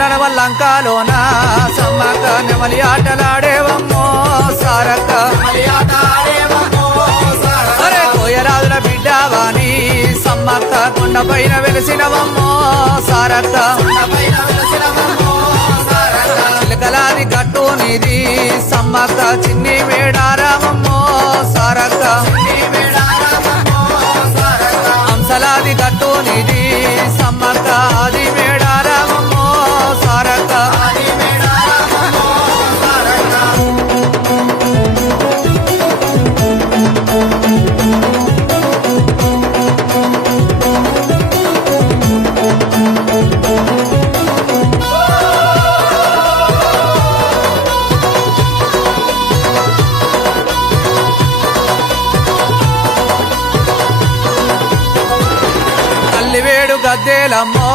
నడవల్లంకాలోన సమ్మక్క నెమలి ఆటలాడేవమ్మో సారక్క అరే కోయరాజుల బిడ్డవాణి సమ్మక్క కొండపైన వెలిసినవమ్మో సారక్క చిలకలాది గట్టు నిది సమ్మక్క చిన్ని మేడారామమ్మో సారక్క అంశలాది గట్టు నిది సమ్మక్క ఆది మేడారామమ్మో సారక్క తల్లివేడు గద్దెలమ్మో